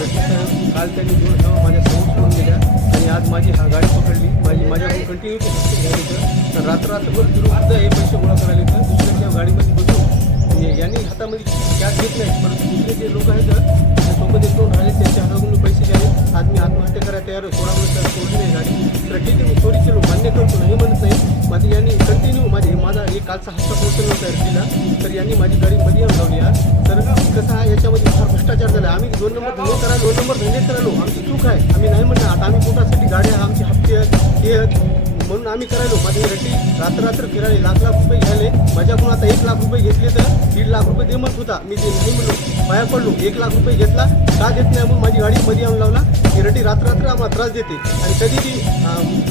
काल त्यांनी दूर सभा माझ्या सोबत सोडून दिल्या आणि आज माझी हा गाडी पकडली माझी माझ्याकडून कंटिन्यू ते पैसे घ्यायचं तर रात्ररात्रभर फिरून हे पैसे गोळा करायला येतं दुसऱ्या त्या गाडीमध्ये बसून यांनी हातामध्ये कॅश घेत नाही परंतु दुसरे जे लोक आहेत सोबत एक दोन राहिले त्यांच्या हातातून पैसे घ्यावे आज मी आत्महत्या करायला तयार कोणामुळे सोडली नाही गाडी तर ठीक आहे मी चोरीचे लोक मान्य करतो हे म्हणत नाही माझी यांनी कंटिन्यू माझे माझा एक कालचा हप्ता पोहोचवला तयार केला तर यांनी माझी गाडी मध्ये भ्रष्टाचार झाला. आम्ही दोन नंबर धंदे करायला दोन नंबर धंदे करायलो. आमची चूक आहे. आम्ही नाही म्हणणार. आता आम्ही पोटासाठी गाड्या आमचे हप्ते आहेत हे आहेत म्हणून आम्ही करायलो. माझी रटी रात्ररात्र रात्र फिरायले लाख लाख रुपये घ्यायले. माझ्याकडून आता एक लाख रुपये घेतले तर दीड लाख रुपये दे म्हणत होता. मी ते नाही म्हणलो पाया पडलो. एक लाख रुपये घेतला का घेत नाही म्हणून माझी गाडी मध्ये आणून लावला. ही रटी रात्र रात्र आम्हाला त्रास देते. आणि कधी ती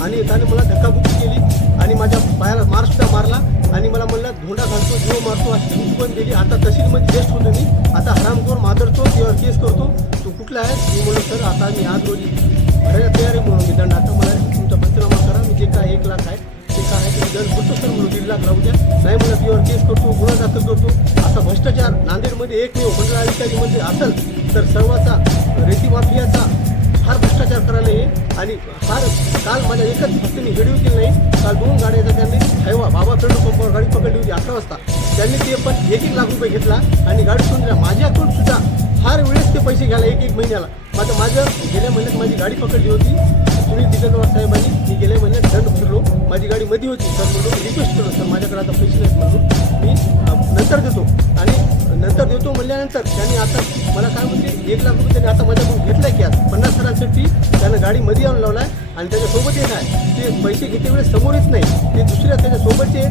आणि त्याने मला धक्काबुक्की केली. आणि माझ्या पायाला मार मारला. आणि मला म्हणलं धोंडा घालतो जीव मारतो अशी पण दिली आता तशीच म्हणजे जेस्ट होतो मी. आता हरामखोर मादरतो कुठला आहे? मी म्हणून सर आता मी आज रोजी भरायला तयार आहे म्हणून मी दंड आता मला तुमचा पंचनामा करा. मी जे काय एक लाख आहे ते काय आहे ते दंड भरतो सर म्हणून दीड लाख राहू द्या. नाही मला त्यावर केस करतो गुन्हा दाखल करतो. असा भ्रष्टाचार नांदेडमध्ये एकमेव मंडळ अधिकारी म्हणजे असेल. तर सर्वाचा रेती माफियाचा फार भ्रष्टाचार करायला हे आणि फार काल माझ्या एकच भक्तीने मी व्हिडिओ केली नाही. काल दोन गाड्याचा त्यांनी. हैवा बाबा पेट्रोल पंपावर गाडी पकडली होती अकरा वाजता. त्यांनी ते पण एक एक लाख रुपये घेतला आणि गाडी सोडून दिला. माझ्याकडून सुद्धा फार वेळेस ते पैसे घ्यायला एक एक महिन्याला. आता माझं गेल्या महिन्यात माझी गाडी पकडली होती. सुनील दिगंदवार साहेबांनी मी गेल्या महिन्यात दंड फिरलो माझी गाडी मध्ये होती. तर म्हणून रिक्वेस्ट केलो. सर माझ्याकडे आता पैसे नाहीत म्हणून मी नंतर देतो. आणि नंतर देतो म्हणल्यानंतर त्यांनी आता मला काय म्हणते एक लाख रुपये त्यांनी आता माझ्याकडून घेतला की आज. पन्नास हजारासाठी त्यानं गाडी मध्ये आणून आहे आणि त्याच्यासोबत येत आहे ते पैसे घेते वेळेस समोर येत नाही. ते दुसऱ्या त्याच्यासोबतचे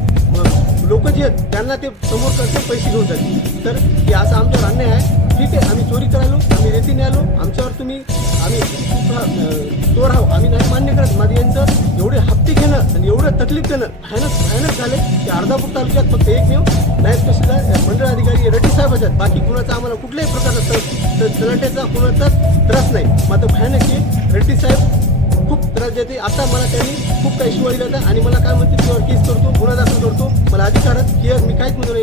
लोक जे आहेत त्यांना ते समोर करते पैसे घेऊन जाते. तर हे असं आमच्यावर अन्याय आहे. ठीक आहे आम्ही चोरी करायलो आम्ही रेतीने आलो आमच्यावर तुम्ही आम्ही खूप, चोर आहो आम्ही नाही मान्य करत. माझे यांचं एवढे हप्ते घेणं आणि एवढं तकलीफ देणं भयानक भयानक झाले की अर्धापूर तालुक्यात फक्त एकमेव नायब तहसीलदार मंडळ अधिकारी रेड्डी साहेब आहेत. बाकी कुणाचा आम्हाला कुठल्याही प्रकारचा तलाट्याचा कुणाचा त्रास नाही. मात्र भयानक आहे रेड्डी साहेब खूप त्रास देते. आता मला त्यांनी खूप काही शिवाय आणि मला काय म्हणते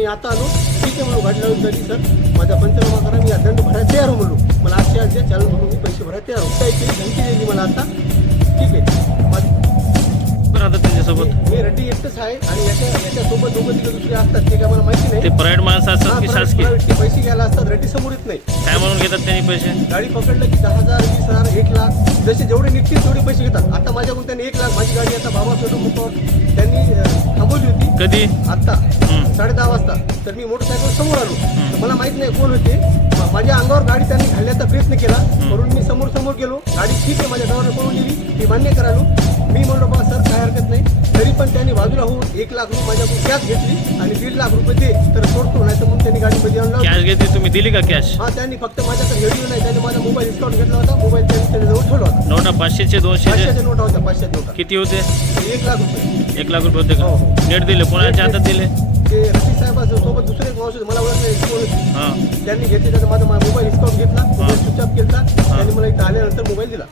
नाही आता आलो. ठीक आहे म्हणून लावून झाली सर. माझा पंचनामा करा मी दंड भरायला तयार हो म्हणलो मला आजच्या आज द्या चालू म्हणून मी पैसे भरायला तयार हो काही काही धमकी दिली मला आता. ठीक आहे. माझी राहतात त्याच्यासोबत? मी रेड्डी एकटंच आहे आणि याच्या याच्यासोबत दोघं तिघं दुसरे असतात. ते काय मला माहिती ते नाही प्रायव्हेट माणसं असतात की private- शासकीय? private ते पैसे घ्यायला असतात. रेड्डी समोर येत नाही. काय म्हणून घेतात त्यांनी पैसे? गाडी पकडलं की दहा हजार वीस हजार एक लाख. जसे जेवढे निघतील तेवढे पैसे घेतात. आता माझ्याकडून त्यांनी एक लाख. माझी गाडी आता बाबा त्यांनी थांबवली होती. कधी? आता. साडे दहा वाजता. तर मी मोटरसायकल समोर आलो. तर मला माहीत नाही कोण होते. मा- माझ्या अंगावर गाडी त्यांनी घालण्याचा प्रयत्न केला. म्हणून मी समोर समोर गेलो. गाडी ठीक आहे माझ्या गावाला पळून गेली. मी मान्य करालो. मी म्हणलो बा सर काय हरकत नाही. तरी पण त्यांनी बाजूला होऊन एक लाख रुपये माझ्याकडून कॅश घेतली आणि दीड लाख रुपये दे. तर सोडतो नाही तर मग त्यांनी गाडी मध्ये आणला कॅश घेतली तुम्ही दिली का कॅश हा त्यांनी फक्त माझ्याकडे व्हिडिओ नाही त्यांनी माझा मोबाईल डिस्काउंट घेतला होता. मोबाईल त्यांनी त्याच्याजवळ ठेवला होता. नोटा पाचशेचे दोनशेचे? पाचशेच्या नोटा होत्या पाचशे नोटा. किती होते? एक लाख रुपये. एक लाख रुपये होते हो, हो. का? नेट दिले कोणाच्या हातात दिले? ते रफी साहेबांच्या सोबत दुसरे एक माणूस होते, मला ओळख नाही कोण होते. हां. त्यांनी घेतले त्याचा माझा मोबाईल डिस्काउंट घेतला मोबाईल स्विच ऑफ केला त्यांनी मला इथं आल्यानंतर मोबाईल दिला.